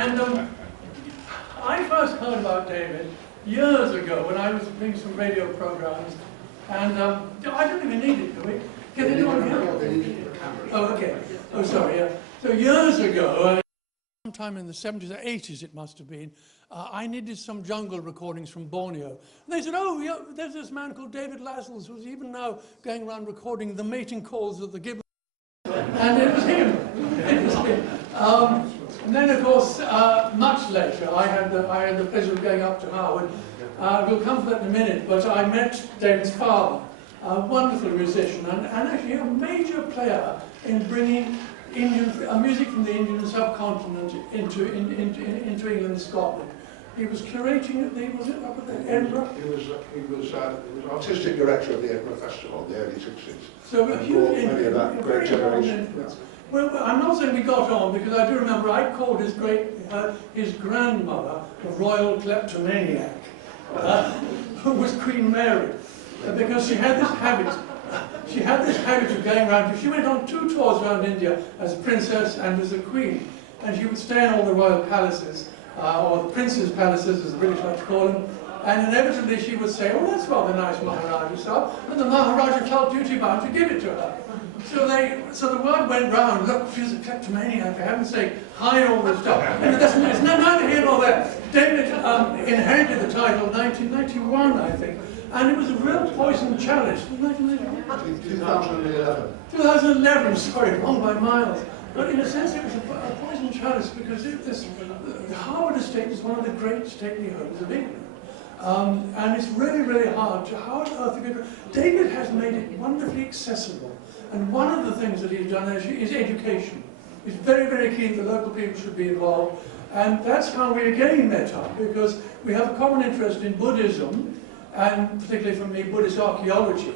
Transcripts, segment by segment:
And I first heard about David years ago when I was doing some radio programs, and I don't even need it, do we? Can anyone hear? Oh, okay. Oh, sorry, yeah. So years ago, sometime in the 70s or 80s it must have been, I needed some jungle recordings from Borneo. And they said, oh, yeah, there's this man called David Lascelles who's even now going around recording the mating calls of the gibbon. And it was him. It was him. And then, of course, much later, I had the pleasure of going up to Howard. We'll come to that in a minute, but I met David's father, a wonderful musician, and actually a major player in bringing music from the Indian subcontinent into England and Scotland. He was curating at the, was it up at the Edinburgh? He was artistic director of the Edinburgh Festival in the early 60s. So a huge many of that great generation. Well, I'm not saying we got on, because I do remember I called his grandmother a royal kleptomaniac, who was Queen Mary, because she had this habit. She had this habit of going around. She went on 2 tours around India as a princess and as a queen, and she would stay in all the royal palaces, or the princes' palaces, as the British like to call them. And inevitably she would say, oh, that's rather nice, Maharaja, sir. And the Maharaja felt duty-bound to give it to her. So the word went round, look, she's a kleptomaniac, for heaven's sake, hide all this stuff. And it's neither here nor there. David inherited the title in 1991, I think. And it was a real poison chalice. 2011. 2011, sorry, wrong by miles. But in a sense it was a poison chalice, because the Howard estate is one of the great stately homes of England. And it's really, really hard to, how on earth you get. David has made it wonderfully accessible. And one of the things that he's done is education. He's very, very keen that local people should be involved. And that's how we again met up, because we have a common interest in Buddhism, and particularly for me, Buddhist archaeology.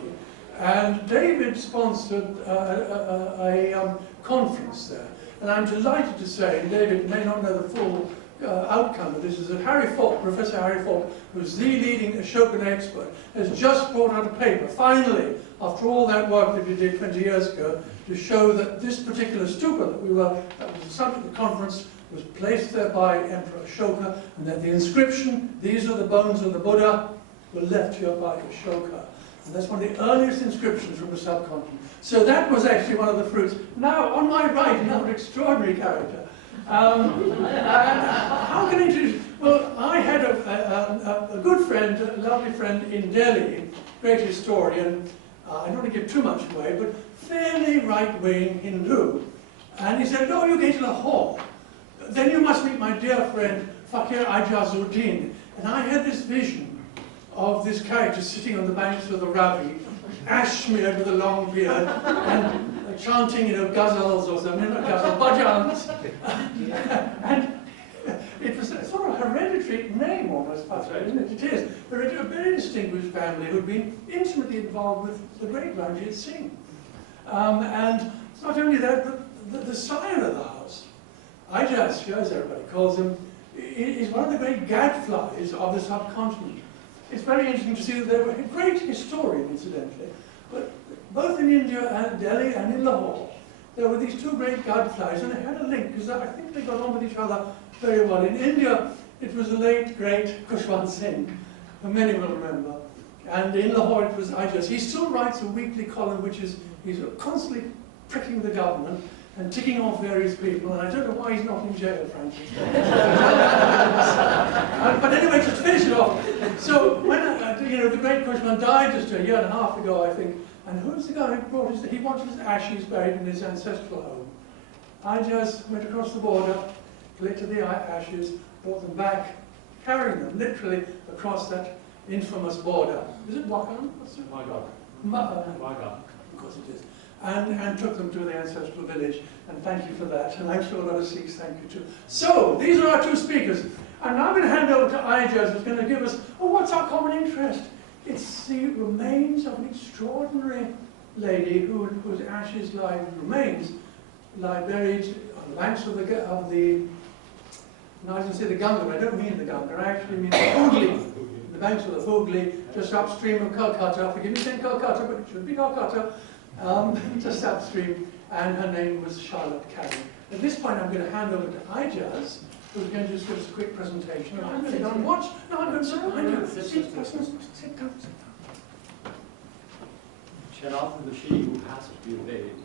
And David sponsored a conference there. And I'm delighted to say, and David may not know the full outcome of this, is that Harry Falk, Professor Harry Falk, who's the leading Ashokan expert, has just brought out a paper, finally, after all that work that we did 20 years ago, to show that this particular stupa that was the subject of the conference, was placed there by Emperor Ashoka, and that the inscription, these are the bones of the Buddha, were left here by Ashoka. And that's one of the earliest inscriptions from the subcontinent. So that was actually one of the fruits. Now, on my right, another extraordinary character. How can I introduce? Well, I had a good friend, a lovely friend in Delhi, great historian. I don't want to give too much away, but fairly right-wing Hindu. And he said, oh, you're going to Lahore. Then you must meet my dear friend, Fakir Aijazuddin. And I had this vision of this character sitting on the banks of the Ravi, ash smeared with a long beard, and chanting, ghazals or something, not ghazals, bhajans. And it was a sort of hereditary name almost, isn't it? It is. But a very distinguished family who'd been intimately involved with the great Ranjit Singh. And not only that, but the scion of the house, Aijaz, as everybody calls him, is one of the great gadflies of the subcontinent. It's very interesting to see that they were a great historian, incidentally, but both in India and Delhi and in Lahore, there were these 2 great gadflies, and they had a link, because I think they got on with each other very well. In India, it was the late, great Khushwant Singh, who many will remember, and in Lahore it was Aijaz. He still writes a weekly column, which is, he's constantly pricking the government, and ticking off various people, and I don't know why he's not in jail, frankly. But anyway, just to finish it off. So when the great Khushwant died just a year and a half ago, I think, and who's the guy who brought he wanted his ashes buried in his ancestral home. I just went across the border, collected the ashes, brought them back, carrying them literally across that infamous border. Is it Wakhan? What's it? Wakhan. Of course it is. And took them to the ancestral village, and thank you for that, and I'm sure a lot of Sikhs thank you too. So, these are our 2 speakers. I'm now going to hand over to Aijaz, who's going to give us, what's our common interest? It's the remains of an extraordinary lady whose ashes lie buried on the banks of the now I was going to say the Ganga, but I don't mean the Ganga, I actually mean the Hooghly, the banks of the Hooghly, just upstream of Calcutta. Forgive me saying Calcutta, but it should be Calcutta. Just upstream, and her name was Charlotte Canning. At this point, I'm going to hand over to Aijaz, who was going to just give us a quick presentation. And I'm going to go and watch. No, I'm going to sit behind you. Sit down, sit down. Shanaf is the she who has to be obeyed.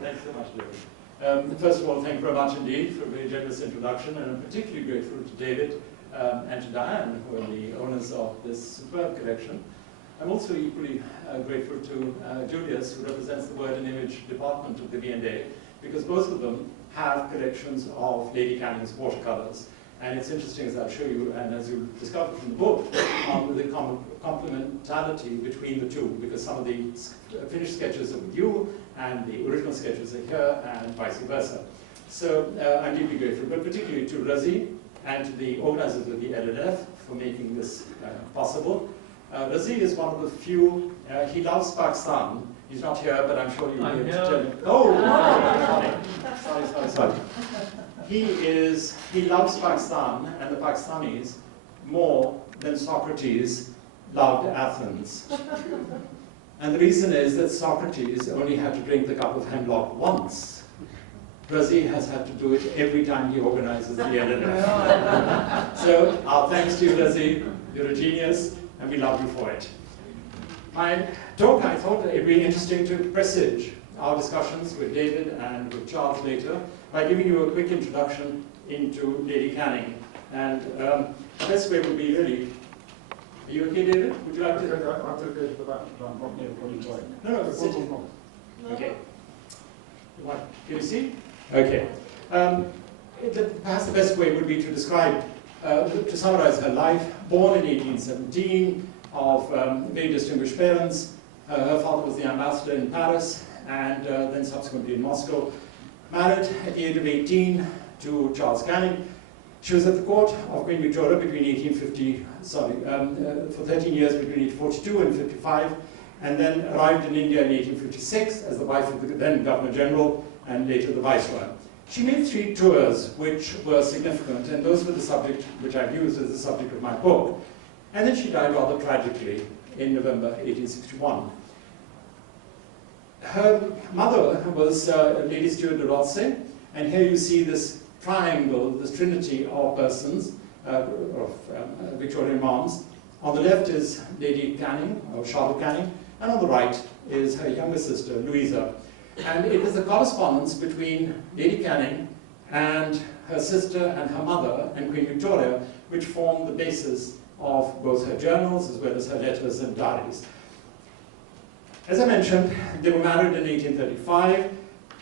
Thanks so much, David. First of all, thank you very much indeed for a very generous introduction, and I'm particularly grateful to David and to Diane, who are the owners of this superb collection. I'm also equally grateful to Julius, who represents the Word and Image department of the V&A, because both of them have collections of Lady Canning's watercolors. And it's interesting, as I'll show you, and as you discover from the book, the complementarity between the two, because some of the finished sketches are with you, and the original sketches are here, and vice versa. So I'm deeply grateful, but particularly to Razi and to the organizers of the LLF for making this possible. Razi is one of the few, he loves Pakistan. He's not here, but I'm sure you'll be able to tell him. Oh, sorry. He loves Pakistan and the Pakistanis more than Socrates loved Athens. And the reason is that Socrates only had to drink the cup of hemlock once. Razi has had to do it every time he organizes the LLF. So our thanks to you, Razi. You're a genius, and we love you for it. My talk, I thought it would be interesting to presage our discussions with David and with Charles later by giving you a quick introduction into Lady Canning. And the best way would be really, are you okay, David? Would you like to? I'm going to go to the back. I'm not near the point. No, sit. Okay. Can you see? Okay. Perhaps the best way would be to describe, to summarize her life. Born in 1817, of very distinguished parents. Her father was the ambassador in Paris, and then subsequently in Moscow. Married at the age of 18 to Charles Canning. She was at the court of Queen Victoria between for 13 years between 1842 and 55, and then arrived in India in 1856 as the wife of the then Governor General and later the Viceroy. She made 3 tours which were significant, and those were the subject which I've used as the subject of my book. And then she died rather tragically in November 1861. Her mother was Lady Stewart de Rothsay, and here you see this triangle, this trinity of persons, of Victorian moms. On the left is Lady Canning, or Charlotte Canning, and on the right is her younger sister, Louisa. And it was the correspondence between Lady Canning and her sister and her mother and Queen Victoria which formed the basis of both her journals as well as her letters and diaries. As I mentioned, they were married in 1835.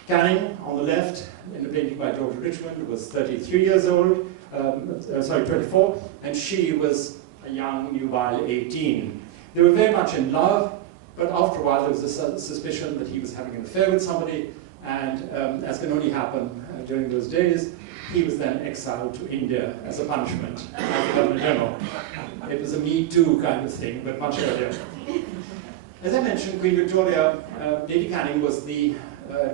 Canning, on the left, in the painting by George Richmond, was 33 years old, 24, and she was a young, nubile 18. They were very much in love, but after a while there was a suspicion that he was having an affair with somebody, and as can only happen during those days, he was then exiled to India as a punishment, as the Governor General. It was a Me Too kind of thing, but much earlier. As I mentioned, Queen Victoria, Lady Canning was the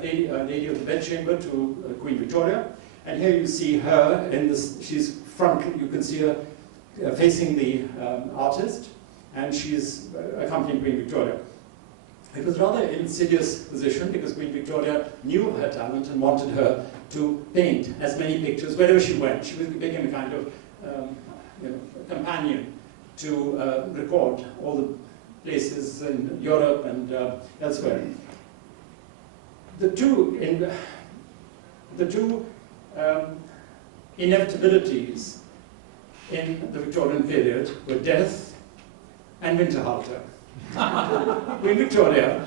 lady of the bedchamber to Queen Victoria, and here you see her in this. She's front. You can see her facing the artist, and she's accompanying Queen Victoria. It was rather an insidious position because Queen Victoria knew of her talent and wanted her to paint as many pictures wherever she went. She became a kind of companion to record all the places in Europe and elsewhere. The two inevitabilities in the Victorian period were death and Winterhalter. Queen Victoria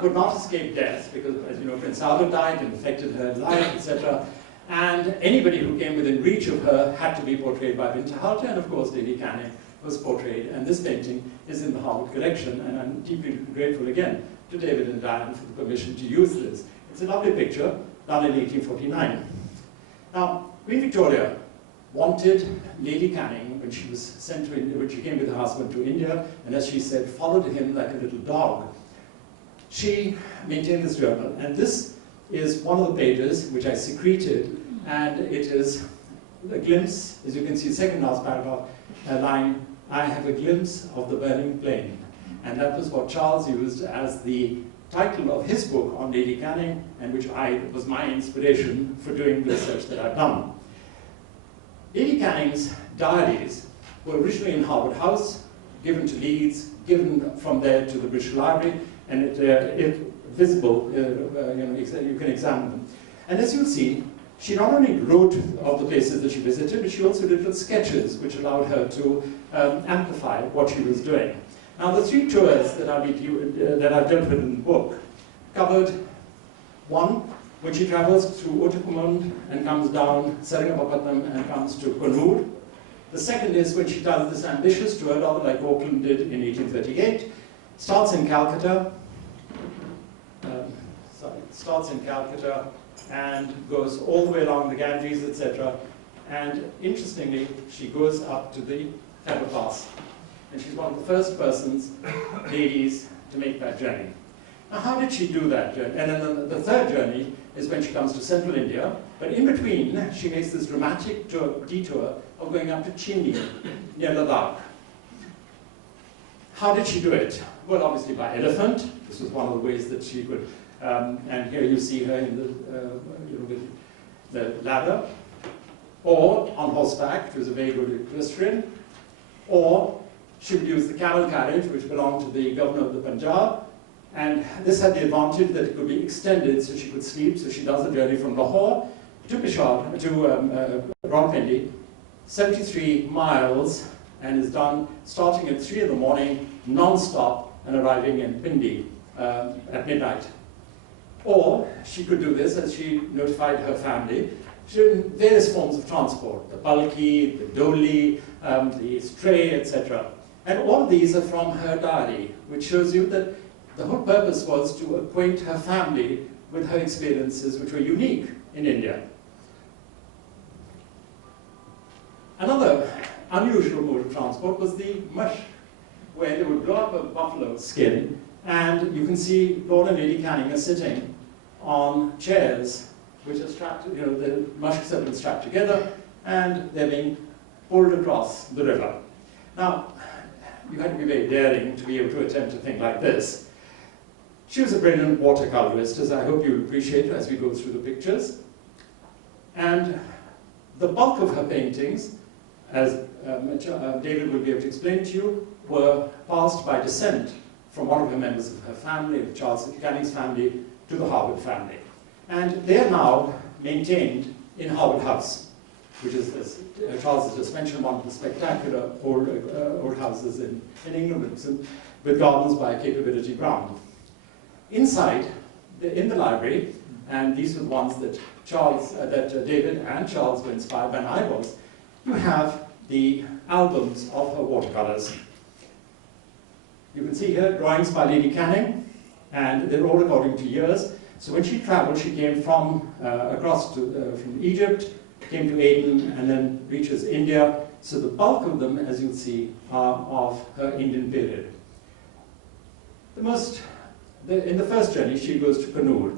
could not escape death because, as you know, Prince Albert died and affected her life, etc. And anybody who came within reach of her had to be portrayed by Winterhalter, and of course Lady Canning was portrayed. And this painting is in the Harvard collection, and I'm deeply grateful again to David and Diane for the permission to use this. It's a lovely picture, done in 1849. Now, Queen Victoria wanted Lady Canning, when she was sent to India, when she came with her husband to India, and as she said, followed him like a little dog. She maintained this journal, and this is one of the pages which I secreted, and it is a glimpse, as you can see, second last paragraph, a line, "I have a glimpse of the burning plain." And that was what Charles used as the title of his book on Lady Canning, and which was my inspiration for doing the research that I've done. Lady Canning's diaries were originally in Harwood House, given to Leeds, given from there to the British Library, and if visible, you can examine them. And as you'll see, she not only wrote of the places that she visited, but she also did little sketches which allowed her to amplify what she was doing. Now, the 3 tours that I've dealt with in the book covered one, when she travels through Ottokumund and comes down Seringapatam and comes to Kannur. The second is when she does this ambitious tour, rather like Auckland did in 1838, starts in Calcutta, and goes all the way along the Ganges, etc. And interestingly, she goes up to the Khyber Pass. And she's one of the first ladies, to make that journey. Now, how did she do that journey? And then the third journey is when she comes to central India, but in between, she makes this dramatic detour of going up to Chini, near Ladakh. How did she do it? Well, obviously by elephant. This was one of the ways that she could, and here you see her in with the ladder, or on horseback, which was a very good equestrian, or she would use the camel carriage, which belonged to the governor of the Punjab, and this had the advantage that it could be extended so she could sleep, so she does the journey from Lahore to Rawalpindi, 73 miles, and is done starting at 3 in the morning, non-stop, and arriving in Pindi at midnight. Or she could do this, as she notified her family, various forms of transport, the bulky, the doli, the stray, etc. And all of these are from her diary, which shows you that the whole purpose was to acquaint her family with her experiences, which were unique in India. Another unusual mode of transport was the mush, where they would blow up a buffalo skin, and you can see Lord and Lady Canning are sitting on chairs, which are strapped, the mush have been strapped together, and they're being pulled across the river. Now, you had to be very daring to be able to attempt a thing like this. She was a brilliant watercolorist, as I hope you'll appreciate as we go through the pictures. And the bulk of her paintings, as David will be able to explain to you, were passed by descent from one of her members of her family, of Charles Canning's family, to the Harwood family. And they are now maintained in Harwood House, which is, as Charles has just mentioned, one of the spectacular old houses in England, with gardens by Capability Ground. Inside, in the library, and these were the ones that David and Charles were inspired by, and I was, you have the albums of her watercolors. You can see here drawings by Lady Canning, and they're all according to years. So when she traveled, she came from from Egypt, came to Aden, and then reaches India. So the bulk of them, as you'll see, are of her Indian period. In the first journey, she goes to Kannur,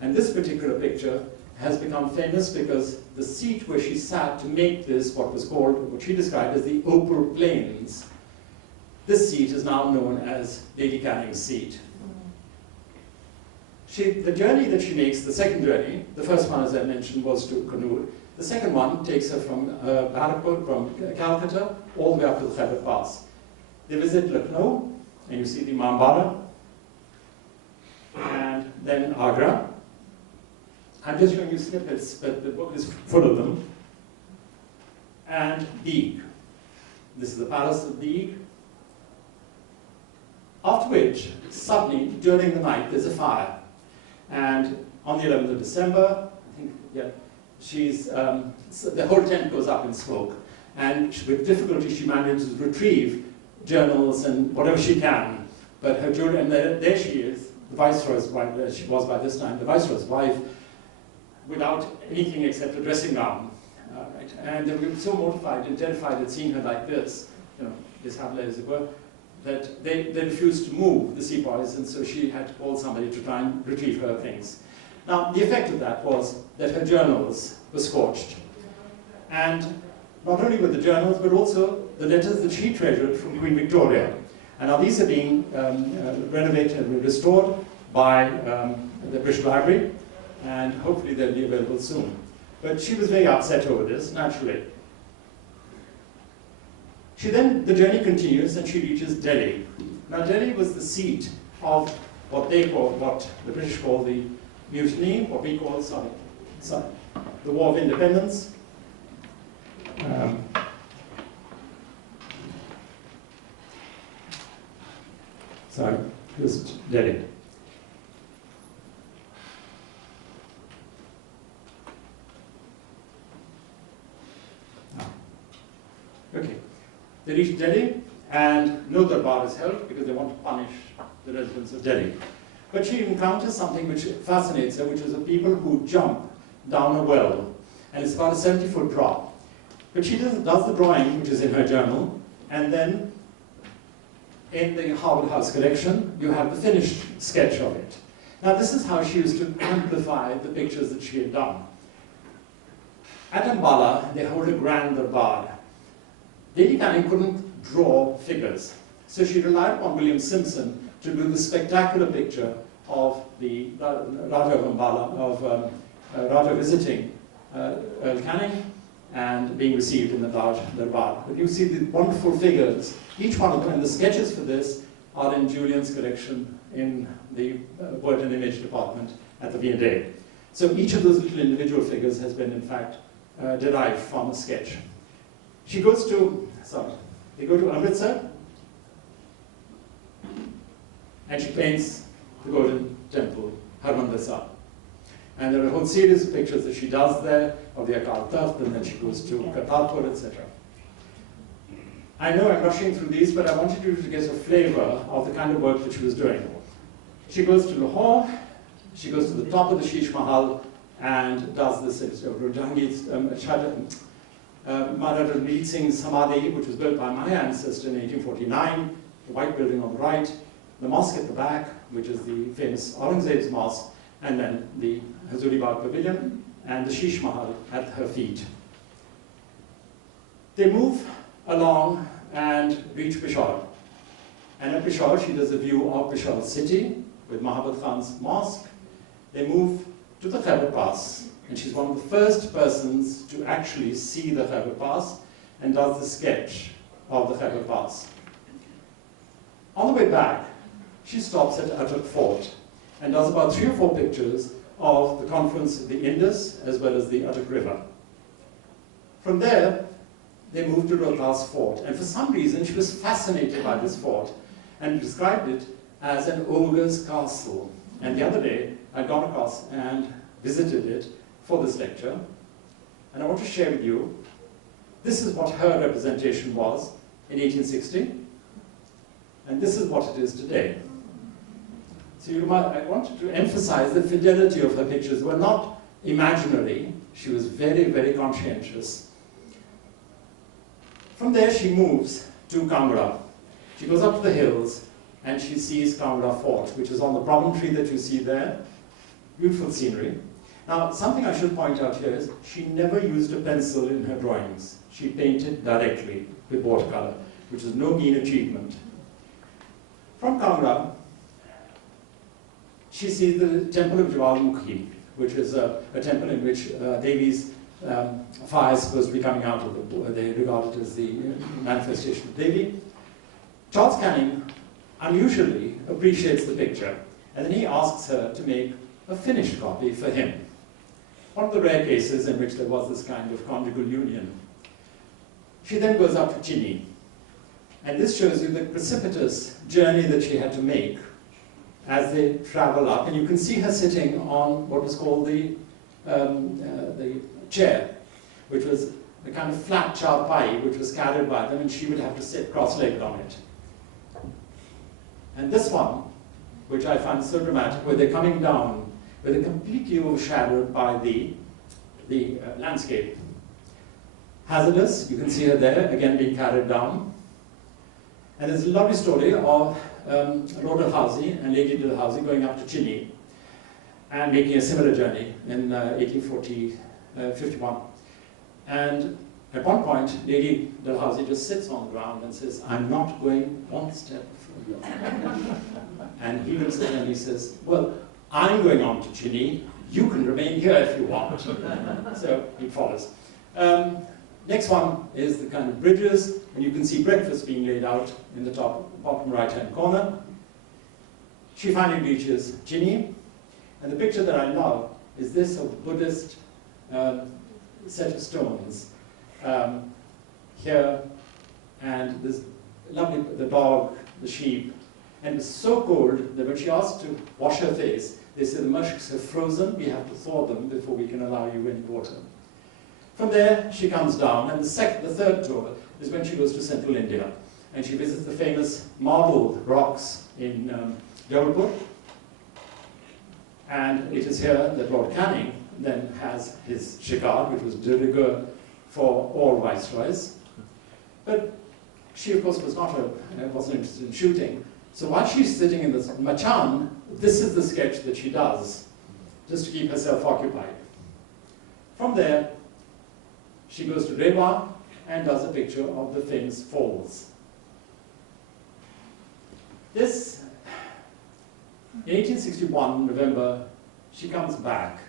and this particular picture has become famous because the seat where she sat to make this, what she described as the Opal Plains, this seat is now known as Lady Canning's seat. The journey that she makes, the second journey, the first one, as I mentioned, was to Kannur. The second one takes her from Bharatpur, from Calcutta, all the way up to the Khyber Pass. They visit Lucknow, and you see the Imambara, and then Agra. I'm just showing you snippets, but the book is full of them. And Deeg. This is the palace of Deeg. After which, suddenly, during the night, there's a fire. And on the 11th of December, I think, yeah, the whole tent goes up in smoke. And with difficulty, she manages to retrieve journals and whatever she can. But her jewelry, and there she is, the Viceroy's wife, she was by this time, the Viceroy's wife, without anything except a dressing gown. Right? And they were so mortified and terrified at seeing her like this, dishable as it were, that they refused to move, the sepoys, and so she had to call somebody to try and retrieve her things. Now, the effect of that was that her journals were scorched. And not only were the journals, but also the letters that she treasured from Queen Victoria. And now these are being renovated and restored, by the British Library, and hopefully they'll be available soon. But she was very upset over this, naturally. The journey continues and she reaches Delhi. Now Delhi was the seat of what the British call the mutiny, what we call, the War of Independence. Sorry, this is Delhi. Okay, they reach Delhi and no darbar is held because they want to punish the residents of Delhi. But she encounters something which fascinates her, which is the people who jump down a well, and it's about a 70-foot drop. But she does the drawing, which is in her journal, and then in the Harvard House collection, you have the finished sketch of it. Now this is how she used to amplify the pictures that she had done. At Ambala, they hold a grand darbar. Lady Canning couldn't draw figures, so she relied upon William Simpson to do the spectacular picture of the Raja of Ambala, of Raja visiting Earl Canning and being received in the large darbar. But you see the wonderful figures. Each one of them, and the sketches for this are in Julian's collection in the Word and Image department at the V&A. So each of those little individual figures has been, in fact, derived from a sketch. She goes to, they go to Amritsar, and she paints the Golden Temple, Harmandir Sahib. And there are a whole series of pictures that she does there of the Akal Takht, and then she goes to Kartarpur, etc. I know I'm rushing through these, but I wanted you to get a flavor of the kind of work that she was doing. She goes to Lahore, she goes to the top of the Sheesh Mahal, and does this Maharaja Ranjit Singh's Samadhi, which was built by my ancestor in 1849, the white building on the right, the mosque at the back, which is the famous Aurangzeb's mosque, and then the Hazuri Bagh Pavilion, and the Sheesh Mahal at her feet. They move along and reach Peshawar. And at Peshawar, she does a view of Peshawar city with Mahabad Khan's mosque. They move to the Khyber Pass, and she's one of the first persons to actually see the Khyber Pass and does the sketch of the Khyber Pass. On the way back, she stops at Attock Fort and does about 3 or 4 pictures of the confluence of the Indus as well as the Attock River. From there, they moved to Rohtas Fort, and for some reason she was fascinated by this fort and described it as an ogre's castle. And the other day, I'd gone across and visited it for this lecture, and I want to share with you, this is what her representation was in 1860, and this is what it is today. So I wanted to emphasize the fidelity of her pictures were not imaginary. She was very, very conscientious. From there she moves to Kangra. She goes up to the hills and she sees Kangra Fort, which is on the promontory that you see there. Beautiful scenery. Now, something I should point out here is she never used a pencil in her drawings. She painted directly with watercolor, which is no mean achievement. From Kangra, she sees the temple of Jwalamukhi, which is a temple in which Devi's fire is supposed to be coming out of the, they regard it as the manifestation of Devi. Charles Canning unusually appreciates the picture, and then he asks her to make a finished copy for him. One of the rare cases in which there was this kind of conjugal union. She then goes up to Chini, and this shows you the precipitous journey that she had to make as they travel up, and you can see her sitting on what was called the chair, which was a kind of flat charpai which was carried by them, and she would have to sit cross-legged on it. And this one, which I find so dramatic, where they're coming down, where they're completely overshadowed by the landscape. Hazardous, you can see her there, again being carried down. And there's a lovely story of Lord Dalhousie and Lady Dalhousie going up to Chini and making a similar journey in 1851. And at one point, Lady Dalhousie just sits on the ground and says, "I'm not going one step further." And he looks at him and he says, well, I'm going on to Chini. You can remain here if you want. So he follows. Next one is the kind of bridges, and you can see breakfast being laid out in the bottom right-hand corner. She finally reaches Chini, and the picture that I love is this of the Buddhist set of stones here, and this lovely, the dog, the sheep, and it was so cold that when she asked to wash her face, they said the mushks have frozen, we have to thaw them before we can allow you any water. From there, she comes down, and the third tour is when she goes to central India, and she visits the famous marble rocks in Jabalpur. And it is here that Lord Canning then has his shikar, which was de rigueur for all viceroys. But she, of course, wasn't interested in shooting. So while she's sitting in this machan, this is the sketch that she does, just to keep herself occupied. From there, she goes to Rewa and does a picture of the famous falls. This, in 1861, November, she comes back,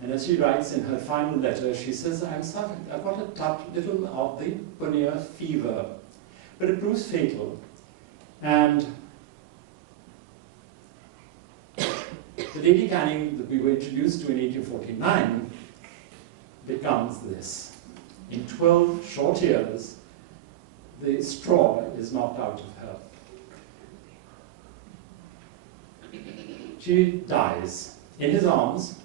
and as she writes in her final letter, she says, I've got a little of the Punya fever, but it proves fatal. And the Lady Canning that we were introduced to in 1849 becomes this. In 12 short years, the straw is knocked out of her. She dies in his arms,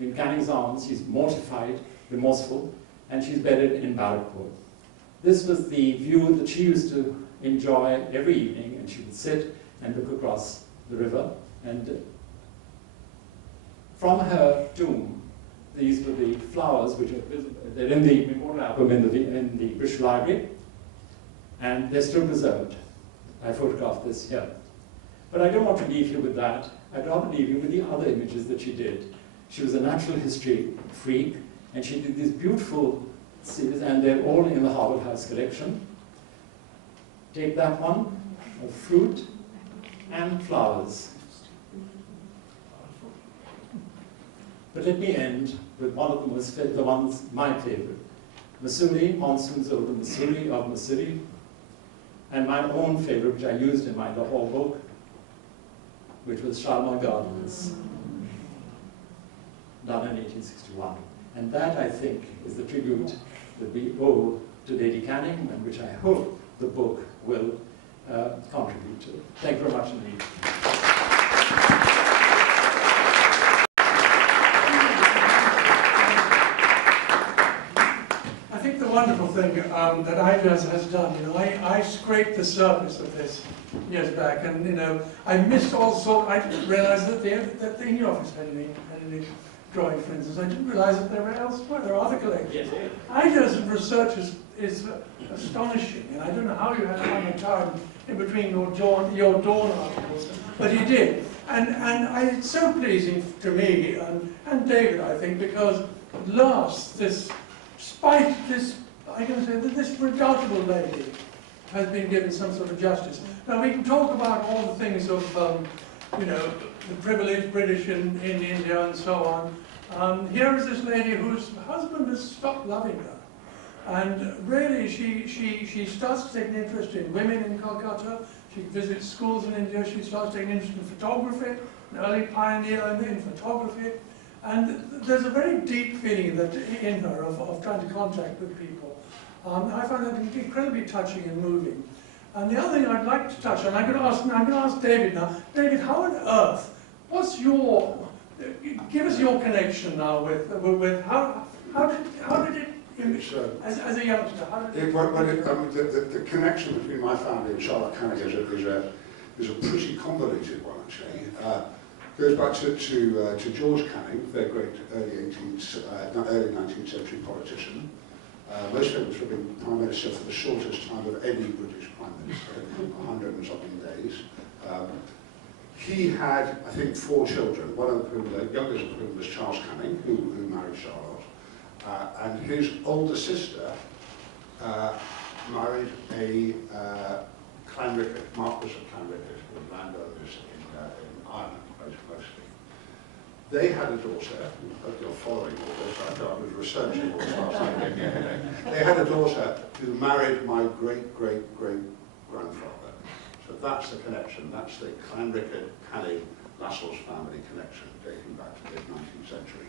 in Canning's arms. She's mortified, remorseful, and she's buried in Barrackpur. This was the view that she used to enjoy every evening, and she would sit and look across the river. And from her tomb, these were the flowers which are they're in the memorial album in the British Library, and they're still preserved. I photographed this here. But I don't want to leave you with that. I'd rather leave you with the other images that she did. She was a natural history freak, and she did these beautiful series, and they're all in the Harvard House collection. Take that one, of fruit and flowers. But let me end with one of the ones my favorite. Masuri, Monsoons over the Masuri of Masuri, and my own favorite, which I used in my Lahore book, which was Sharma Gardens, done in 1861. And that, I think, is the tribute that we owe to Lady Canning, and which I hope the book will contribute to. Thank you very much indeed. I think the wonderful thing that Aijaz has done, I scraped the surface of this years back, and I missed all sorts. I didn't realise that the Indian office had any drawing, for instance. I didn't realise that there were elsewhere. There are other collections. Yes. Aijaz's research is astonishing, and I don't know how you had the time in between your dawn articles, but you did. And it's so pleasing to me and David, I think, because at last despite this, I'm going to say that this redoubtable lady has been given some sort of justice. Now we can talk about all the things of, the privileged British in India and so on. Here is this lady whose husband has stopped loving her. And really she starts to take an interest in women in Calcutta. She visits schools in India. She starts taking an interest in photography, an early pioneer in photography. And there's a very deep feeling in her of trying to contact with people. I find that incredibly touching and moving. And the other thing I'd like to touch on, I'm going to ask David now. David, how on earth? Give us your connection now with how did it? As a youngster, how did it? The connection between my family and Charlotte Canning is a pretty convoluted one, actually. Goes back to George Canning, their great early 19th century politician. Most famous for being Prime Minister for the shortest time of any British Prime Minister, 100 and something days. He had, I think, 4 children, one of whom, the youngest of whom was Charles Canning, who married Charlotte. And his older sister married a Clanrickett, Marquis of Clanrickett, who were landowners Ireland, mostly. They had a daughter, I hope you're following all this, I was researching all this last night. They had a daughter who married my great-great-great-grandfather. So that's the connection, that's the Clanrickard, Canning, Lascelles family connection, dating back to the 19th century.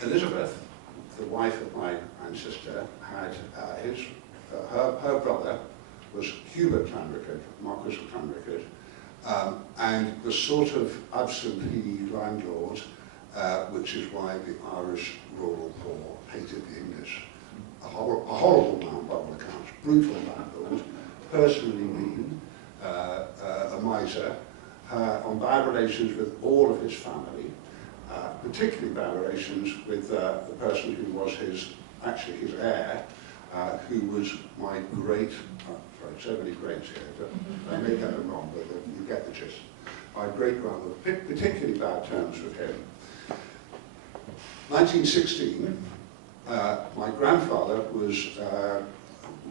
Elizabeth, the wife of my ancestor, had her brother was Hubert Clanrickard, Marquis of Clanrickard, and the sort of absentee landlord, which is why the Irish rural poor hated the English. A horrible man by all accounts, brutal landlord, personally mean, a miser, on bad relations with all of his family, particularly bad relations with the person who was actually his heir, who was my great, sorry, so many greats here, but I may get them wrong, but you get the gist. My great-grandmother, particularly bad terms with him. 1916, my grandfather was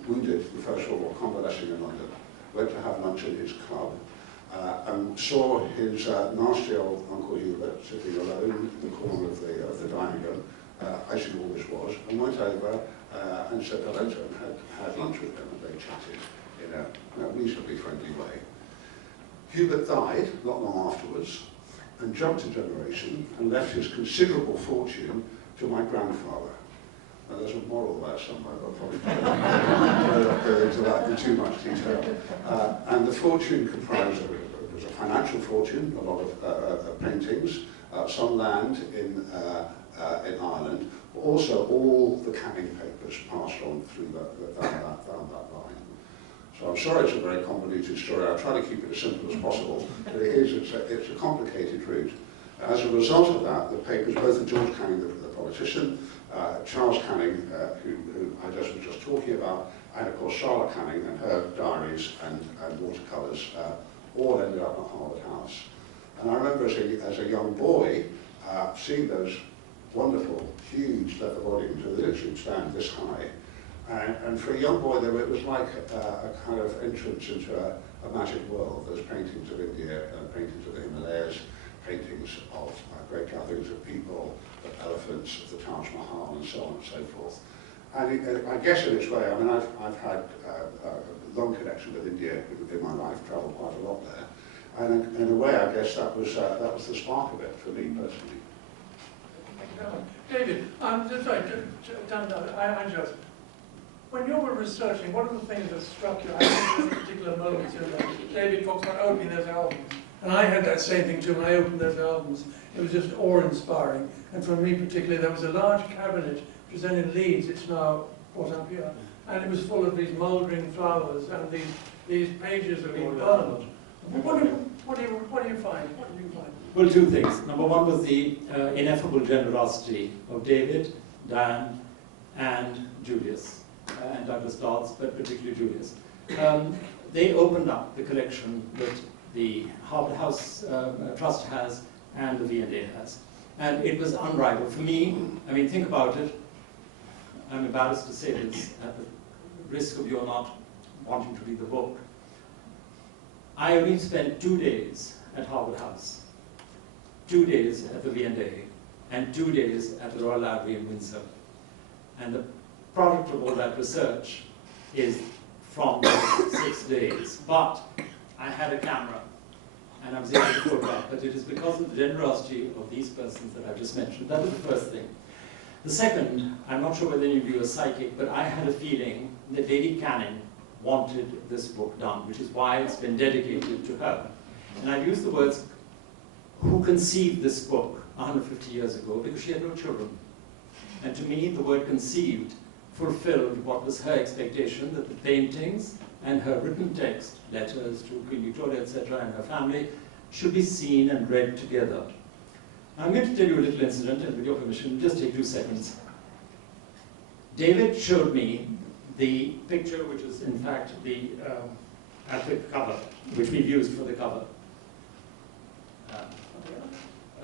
wounded in the First World War, convalescing in London, went to have lunch in his club, and saw his nasty old Uncle Hubert sitting alone in the corner of the dining room, as he always was, and went over and said hello to him, had lunch with him, and they chatted in a reasonably friendly way. Hubert died not long afterwards, and jumped a generation, and left his considerable fortune to my grandfather. Now, there's a moral there somewhere, but probably don't go into that in too much detail. And the fortune comprised of, it was a financial fortune, a lot of paintings, some land in Ireland, but also all the Canning papers passed on through down that line. So I'm sorry it's a very convoluted story. I'll try to keep it as simple as possible, but it's a complicated route. As a result of that, the papers, both of George Canning, the politician, Charles Canning, who I just was just talking about, and of course Charlotte Canning and her diaries and watercolours, all ended up at Harvard House. And I remember as a young boy seeing those wonderful, huge leather volumes that literally stand this high. And for a young boy, it was like a kind of entrance into a magic world. Those paintings of India, paintings of the Himalayas, paintings of great gatherings of people, of elephants, of the Taj Mahal, and so on and so forth. And I guess in its way, I mean, I've had a long connection with India in my life, travelled quite a lot there. And in a way, I guess that was the spark of it for me personally. David, sorry, I just, when you were researching, what are the things that struck you? I think there's particular moments in there. David talks about opening those albums. And I had that same thing too when I opened those albums. It was just awe-inspiring. And for me particularly, there was a large cabinet, which was then in Leeds, it's now brought up here. And it was full of these mouldering flowers and these pages of burned. What do you find? Well, two things. Number one was the ineffable generosity of David, Diane, and Julius, and Douglas Dodds, but particularly Julius. They opened up the collection that the Howdah House Trust has and the V&A has. And it was unrivaled. For me, I mean, think about it. I'm embarrassed to say this at the risk of your not wanting to read the book. I only spent 2 days at Howdah House, 2 days at the V&A, and 2 days at the Royal Library in Windsor. And the product of all that research is from those 6 days. But I had a camera, and I was able to photograph, but it is because of the generosity of these persons that I just mentioned. That was the first thing. The second, I'm not sure whether any of you are psychic, but I had a feeling that Lady Canning wanted this book done, which is why it's been dedicated to her. And I've used the words, who conceived this book 150 years ago, because she had no children. And to me, the word conceived fulfilled what was her expectation, that the paintings and her written text, letters to Queen Victoria, etc., and her family, should be seen and read together. I'm going to tell you a little incident, and with your permission, just take 2 seconds. David showed me the picture, which is in fact the epic cover, which we've used for the cover.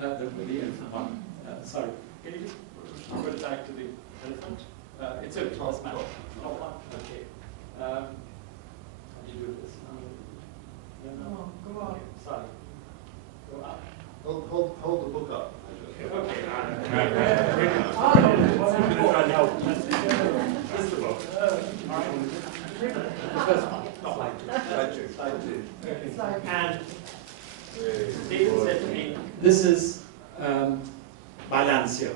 The elephant one. Sorry. Can you just put it back to the elephant? It's a top one. Okay. How do you do this? Hold the book up. Okay. This is the book. The first one. Slide two. And David said to me, this is by Landseer.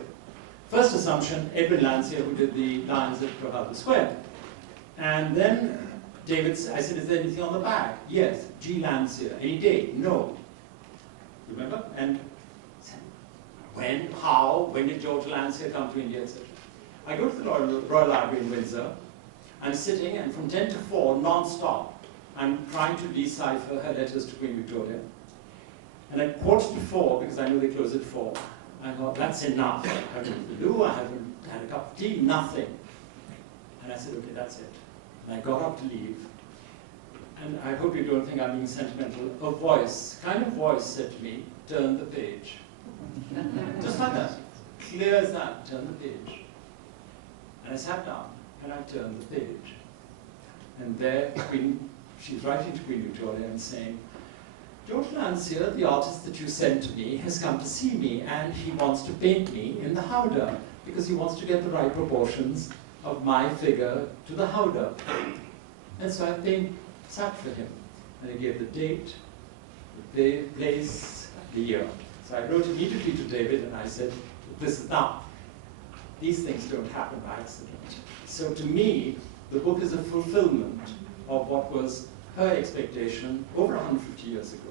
First assumption, Edwin Landseer, who did the lines at Trafalgar Square. And then David, I said, is there anything on the back? Yes. G. Landseer. Any date? No. Remember? And when, how, when did George Landseer come to India, etc. I go to the Royal Library in Windsor. I'm sitting, and from 10 to 4, non-stop, I'm trying to decipher her letters to Queen Victoria. And at 3:45, because I know they close at 4, I thought, that's enough. I haven't had the loo, I haven't had a cup of tea, nothing. And I said, okay, that's it. And I got up to leave. And I hope you don't think I'm being sentimental. A voice, kind of voice said to me, turn the page. Just like that. Clear as that, turn the page. And I sat down and I turned the page. And there, she's writing to Queen Victoria and saying, George Landseer, the artist that you sent to me, has come to see me and he wants to paint me in the Howdah because he wants to get the right proportions of my figure to the Howdah. And so I sat for him. And I gave the date, the place, the year. So I wrote immediately to David and I said, this is now. These things don't happen by accident. So to me, the book is a fulfillment of what was her expectation over 150 years ago.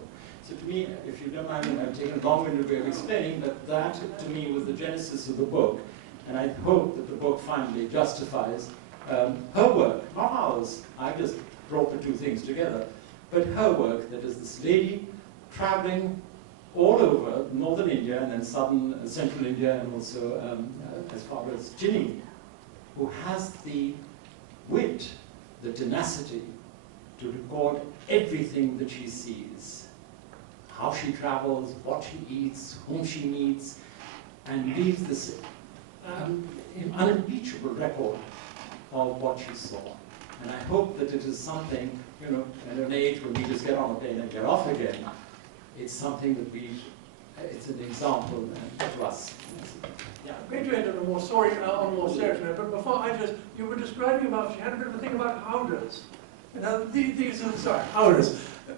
So to me, if you don't mind, I've taken a long-winded way of explaining, but that to me was the genesis of the book. And I hope that the book finally justifies her work, not ours. I just brought the two things together. But her work, that is this lady traveling all over northern India and then southern, central India and also as far as Chile, who has the wit, the tenacity to record everything that she sees. How she travels, what she eats, whom she meets, and leaves this unimpeachable record of what she saw. And I hope that it is something, you know, in an age when we just get on a plane and get off again, it's something that it's an example to us. Yeah, I'm going to end on a more serious note, but before you were describing about, she had a bit of a thing about howdahs. Now, howdahs.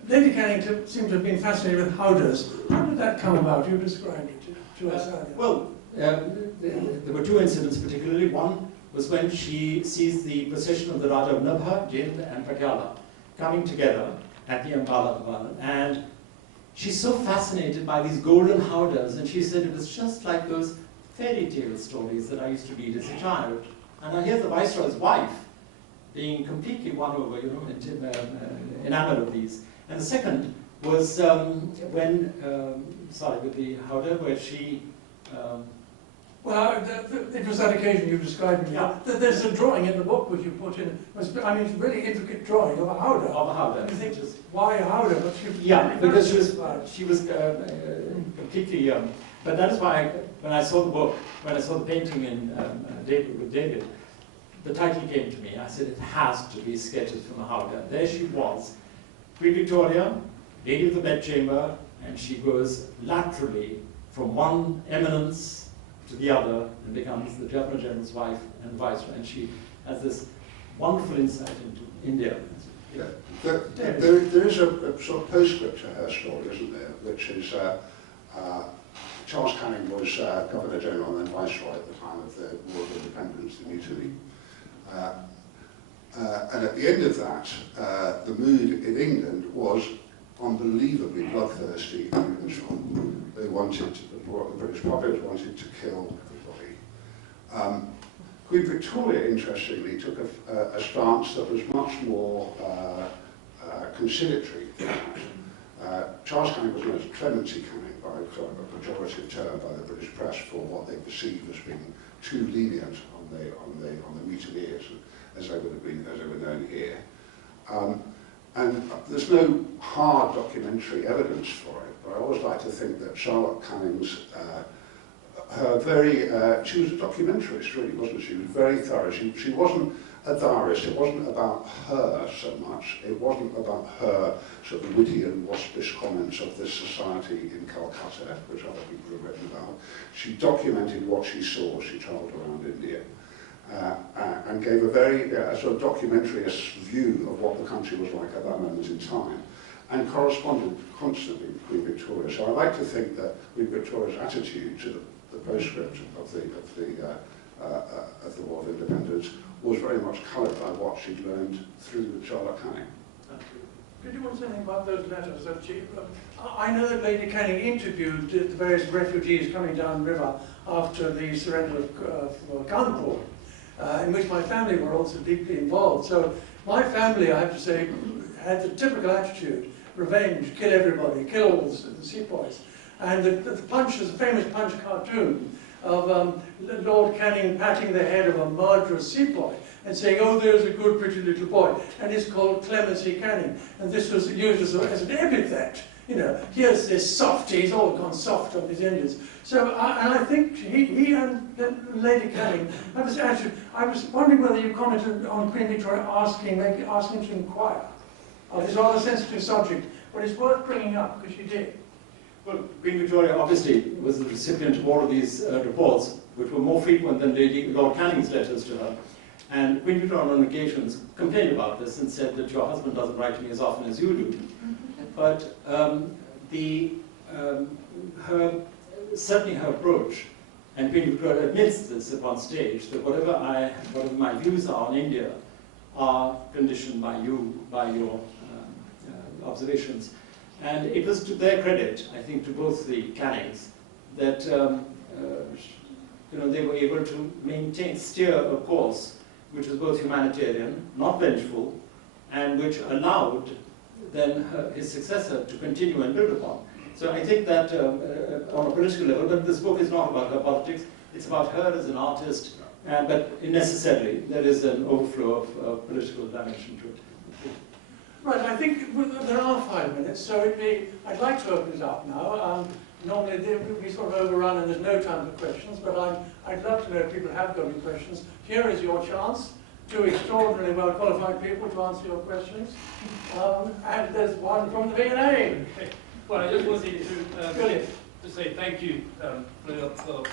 Lady Canning seemed to have been fascinated with howdahs. How did that come about? You described it to us earlier. Well, there were two incidents particularly. One was when she sees the procession of the Raja of Nabha, Jind and Patiala coming together at the Ambala Bhavan, and she's so fascinated by these golden howdahs, and she said it was just like those fairy tale stories that I used to read as a child. And I hear the Viceroy's wife being completely won over, you know, enamored of these. And the second was with the Howdah, where she... Well, it was that occasion you described. Yeah. There's a drawing in the book which you put in. I mean, it's a really intricate drawing of a howdah. Of a howdah. You think, why a howdah? But yeah, because she was completely... but that is why, when I saw the book, when I saw the painting in with David, the title came to me. I said, it has to be Sketches from a Howdah. There she was, Queen Victoria, Lady of the Bedchamber, and she goes laterally from one eminence to the other and becomes the Governor General's wife and Viceroy. And she has this wonderful insight into India. Yeah. There is a sort of postscript to her story, isn't there, which is Charles Canning was Governor General and then Viceroy at the time of the War of Independence in Italy. And at the end of that, the mood in England was unbelievably bloodthirsty and vengeful. They wanted, the British public wanted to kill everybody. Queen Victoria, interestingly, took a stance that was much more conciliatory than that. Charles Canning was known as Clemency Canning, by a pejorative term by the British press for what they perceived as being too lenient on the mutineers, as they were known here. And there's no hard documentary evidence for it, but I always like to think that Charlotte Canning's, she was a documentarist, really, wasn't she? She was very thorough. She wasn't a diarist. It wasn't about her so much. It wasn't about her sort of witty and waspish comments of this society in Calcutta, which other people have written about. She documented what she saw. She travelled around India and gave a very sort of documentarious view of what the country was like at that moment in time, and corresponded constantly with Queen Victoria. So I like to think that Queen Victoria's attitude to the postscript of the War of Independence was very much coloured by what she'd learned through Charlotte Canning. Did you want to say anything about those letters that she... I know that Lady Canning interviewed the various refugees coming down the river after the surrender of Kanpur, in which my family were also deeply involved. So my family, I have to say, had the typical attitude: revenge, kill everybody, kill all the sepoys. And the Punch, there's a famous Punch cartoon of Lord Canning patting the head of a murderous sepoy and saying, "Oh, there's a good pretty little boy," and it's called Clemency Canning. And this was used as an epithet. You know, here's this softy, he's all gone soft on these Indians. So, and I think he and Lady Canning had this attitude. I was wondering whether you commented on Queen Victoria asking to inquire of this rather sensitive subject, but it's worth bringing up because she did. Well, Queen Victoria obviously was the recipient of all of these reports, which were more frequent than Lord Canning's letters to her. And Queen Victoria on occasions complained about this and said that your husband doesn't write to me as often as you do. But certainly her approach, and Queen Victoria admits this at one stage, that whatever my views are on India are conditioned by you, by your observations. And it was to their credit, I think, to both the Cannings, that they were able to steer a course which was both humanitarian, not vengeful, and which allowed then his successor to continue and build upon. So I think that on a political level, but this book is not about her politics, it's about her as an artist, but necessarily there is an overflow of political dimension to it. Right, I think there are 5 minutes, so I'd like to open it up now. Normally we sort of overrun and there's no time for questions, but I'd love to know if people have got any questions. Here is your chance. 2 extraordinarily well qualified people to answer your questions. And there's one from the V&A. Well, I just wanted to say thank you for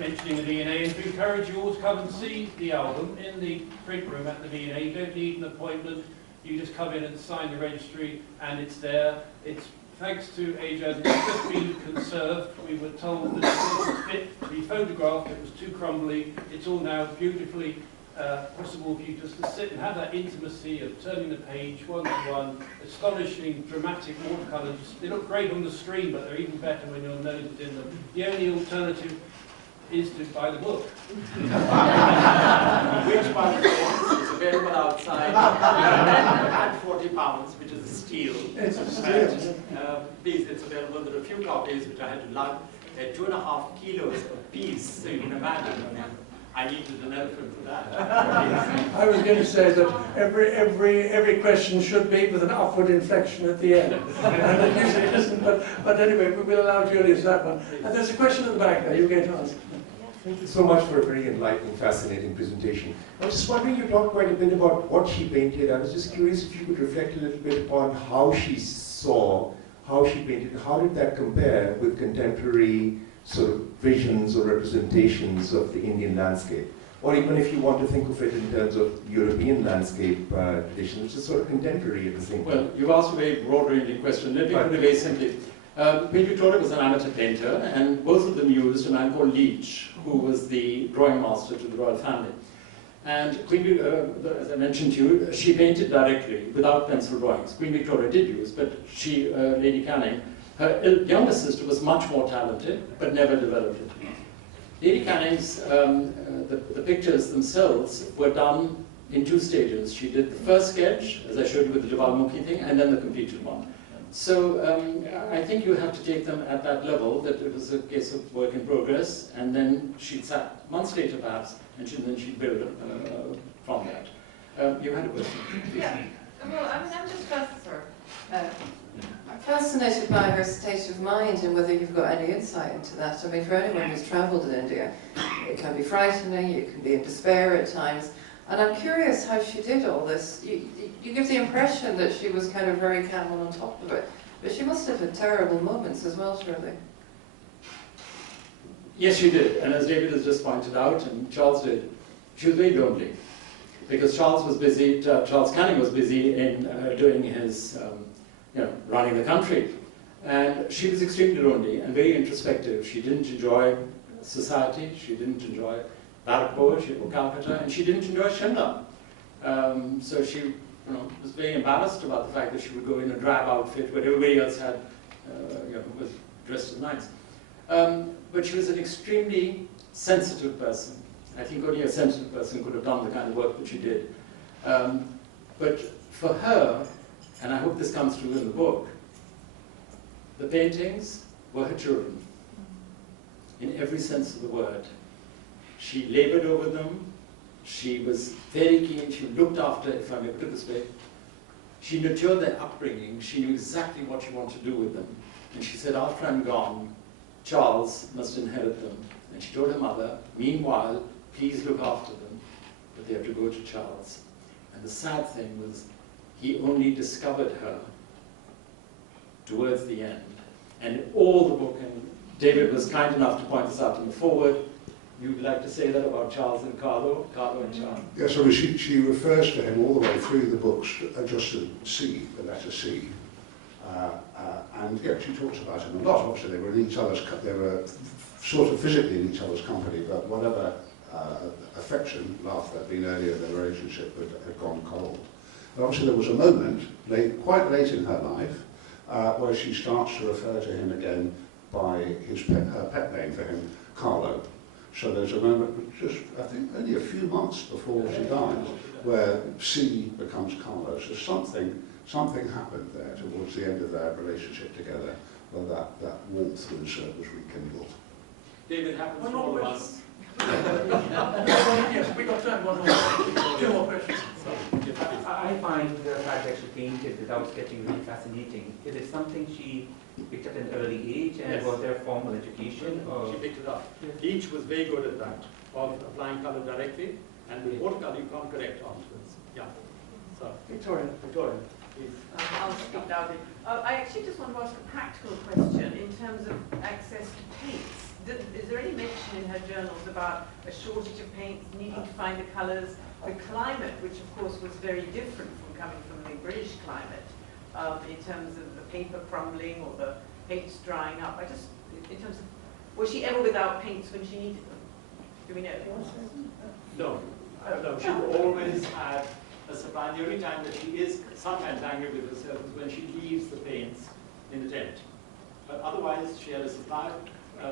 mentioning the V&A and to encourage you all to come and see the album in the print room at the V&A. You don't need an appointment. You just come in and sign the registry and it's there. It's thanks to Aijazuddin, it's just been conserved. We were told that it wasn't fit to be photographed, it was too crumbly. It's all now beautifully possible for you just to sit and have that intimacy of turning the page one to one, astonishing, dramatic watercolours. They look great on the screen, but they're even better when your nose is in them. The only alternative is to buy the book. Which, by the way, is available outside at £40, which is a steal. It's a steal. Please, it's available. There are a few copies which I had to lug at 2.5 kilos a piece, so you can imagine. I needed an elephant for that. I was going to say that every question should be with an upward inflection at the end. And it usually isn't, but anyway, we will allow Julius that one. And there's a question at the back there, you're going to ask. Thank you so much for a very enlightening, fascinating presentation. I was just wondering, you talked quite a bit about what she painted. I was just curious if you could reflect a little bit upon how she saw, how she painted, how did that compare with contemporary sort of visions or representations of the Indian landscape? Or even if you want to think of it in terms of European landscape tradition, which is sort of contemporary at the same time. Well, you've asked a very broad-ranging question. Let me put it very simply. Queen Victoria was an amateur painter, and both of them used a man called Leach, who was the drawing master to the royal family. And Queen, as I mentioned to you, she painted directly, without pencil drawings. Queen Victoria did use, but she, Lady Canning, her younger sister was much more talented, but never developed it. Lady Canning's, the pictures themselves were done in 2 stages. She did the first sketch, as I showed you with the Jabalmukhi thing, and then the completed one. So I think you have to take them at that level, that it was a case of work in progress, and then she'd sat months later perhaps, and then she'd build from that. You had a question? Yeah, well, I'm just fascinated by her state of mind and whether you've got any insight into that. I mean, for anyone who's travelled in India, it can be frightening, you can be in despair at times. And I'm curious how she did all this. You give the impression that she was kind of very calm and on top of it, but she must have had terrible moments as well, surely. Yes, she did. And as David has just pointed out, and Charles did, she was very lonely. Because Charles was busy, Charles Canning was busy in doing his, running the country. And she was extremely lonely and very introspective. She didn't enjoy society, she didn't enjoy Barrackpore, or Calcutta, and she didn't enjoy Shimla. So she was very embarrassed about the fact that she would go in a drab outfit where everybody else had, was dressed as nice. But she was an extremely sensitive person. I think only a sensitive person could have done the kind of work that she did. But for her, and I hope this comes through in the book, the paintings were her children, in every sense of the word. She labored over them, she was very keen, she looked after, if I may put it this way, she nurtured their upbringing, she knew exactly what she wanted to do with them. And she said, after I'm gone, Charles must inherit them. And she told her mother, meanwhile, please look after them, but they have to go to Charles. And the sad thing was, he only discovered her towards the end. And in all the book, and David was kind enough to point this out in the foreword, you'd like to say that about Charles and Carlo and Charles? Yes, I mean, she refers to him all the way through the books, just to C, the letter C. And yeah, she talks about him a lot. Obviously, they were in each other's, they were sort of physically in each other's company, but whatever affection, love that had been earlier in their relationship had gone cold. And obviously, there was a moment, quite late in her life, where she starts to refer to him again by her pet name for him, Carlo. So there's a moment, just I think only a few months before she dies, where C becomes Carlo. So something happened there towards the end of their relationship together, where that warmth was rekindled. David happens to all of us. Yes, we got time, one more. Two more questions. I find the fact that she painted without sketching really fascinating. Is it something she picked up at an early age, and Yes. was there formal education? Or? She picked it up. Leach was very good at that, of applying colour directly, and with watercolour you can't correct afterwards. Yeah. So, Victoria, please. I'll speak loudly. I actually just want to ask a practical question in terms of access to paints. Is there any mention in her journals about a shortage of paints, needing to find the colours, the climate, which of course was very different from coming from the British climate, in terms of the paper crumbling or the paints drying up? In terms of, was she ever without paints when she needed them? Do we know? No. No, she always had a supply. The only time that she is sometimes angry with herself is when she leaves the paints in the tent. But otherwise, she had a supply.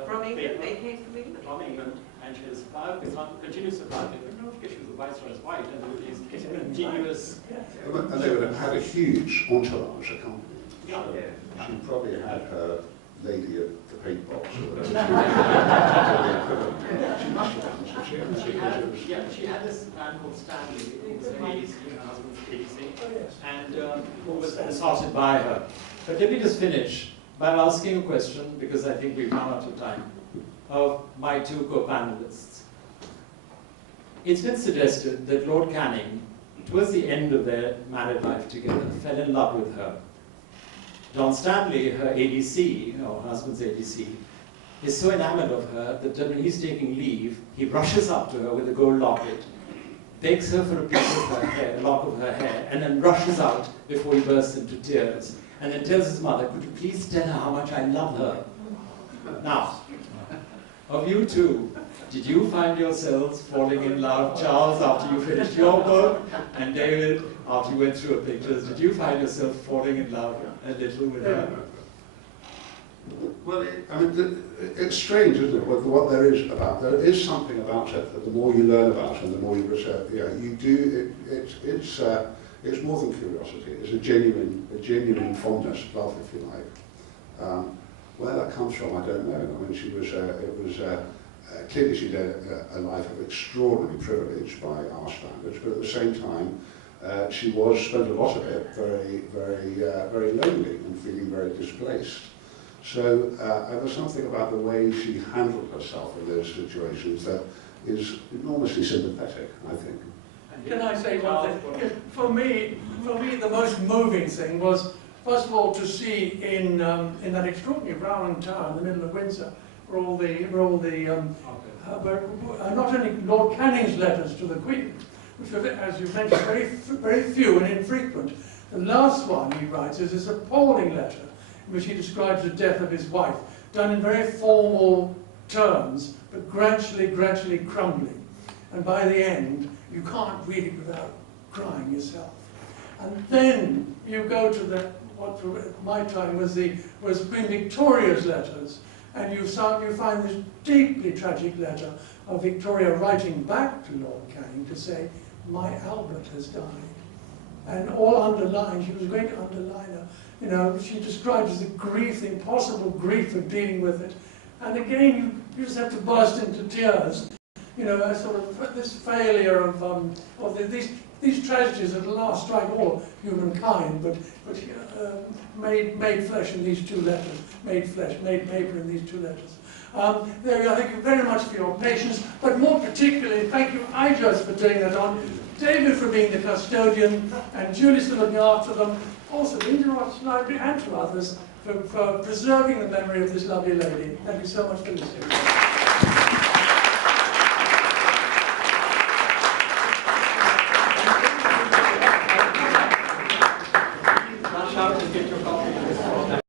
From England? They came from England? From England, and she had a supply, continuous supply. Don't forget she was the Viceroy's wife, and there were these continuous. And they would have had a huge entourage accompanying. Yeah. So she probably had her lady at the paint box or whatever. She must have done. She had this man called Stanley, who was her ADC, her husband's ADC, and who was assaulted by her. But let me just finish by asking a question, because I think we've run out of time, of my two co-panelists. It's been suggested that Lord Canning, towards the end of their married life together, fell in love with her. John Stanley, her ADC, or her husband's ADC, is so enamored of her that when he's taking leave, he rushes up to her with a gold locket, begs her for a piece of her hair, a lock of her hair, and then rushes out before he bursts into tears. And then tells his mother, could you please tell her how much I love her? Now, of you two, did you find yourselves falling in love, Charles, after you finished your book, and David, after you went through her pictures, did you find yourself falling in love a little with her? Well, I mean, it's strange, isn't it, what there is about. There is something about it that the more you learn about and the more you research, you do, it's more than curiosity. It's a genuine fondness, love, if you like. Where that comes from, I don't know. I mean, she was, clearly she led a life of extraordinary privilege by our standards, but at the same time, she spent a lot of it very lonely and feeling very displaced. So there was something about the way she handled herself in those situations that is enormously sympathetic, I think. Can I say one thing? For me, the most moving thing was, first of all, to see in that extraordinary round tower in the middle of Windsor, where all the not only Lord Canning's letters to the Queen, which were, as you mentioned, very few and infrequent. The last one he writes is this appalling letter in which he describes the death of his wife, done in very formal terms, but gradually crumbling. And by the end, you can't read it without crying yourself. And then you go to what at my time was Queen Victoria's letters, and you find this deeply tragic letter of Victoria writing back to Lord Canning to say, "My Albert has died." And all underlined, she was going to underline she describes the grief, the impossible grief of dealing with it. And again, you just have to burst into tears. A sort of this failure of these tragedies that at last strike all humankind, but made flesh in these two letters, made paper in these two letters. There we go. Thank you very much for your patience, but more particularly, thank you, Aijaz, for taking that on, David for being the custodian, and Julius for looking after them, also the Indian Arts Library and to others for preserving the memory of this lovely lady. Thank you so much for listening.